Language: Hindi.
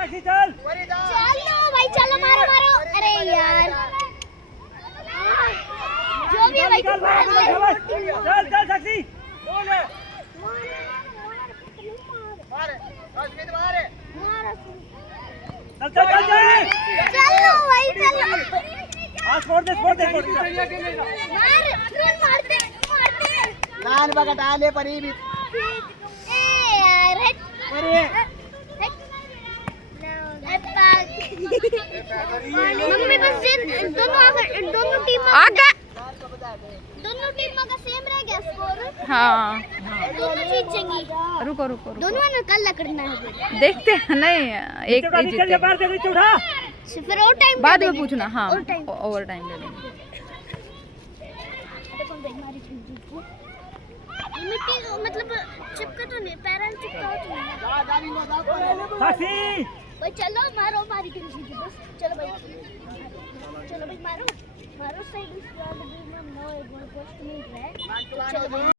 साक्षी चल चलो भाई चलो मारो मारो अरे यार जो भी है भाई चल चल साक्षी चल चल चलो भाई चलो छोड़ दे मार मारते नान बघा आले परी ए यार परी मम्मी बस दोनों टीम का सेम रह गया स्कोर हाँ दोनों जीतेंगी रुको रुको रुको दोनों ने कल करना है देखते हैं नहीं एक ही जीते फिर और टाइम बाद में पूछना हाँ Overtime. ओवर टाइम ले लेंगे मिट्टी मतलब चिपका तो नहीं पैरन चिपका तो नहीं साक्षी भाई चलो मारो मारी टीम जीती बस चलो भाई मारो मारो सही इस राउंड में 9 एक गोल पोस्ट मिल रहा है चलो भाई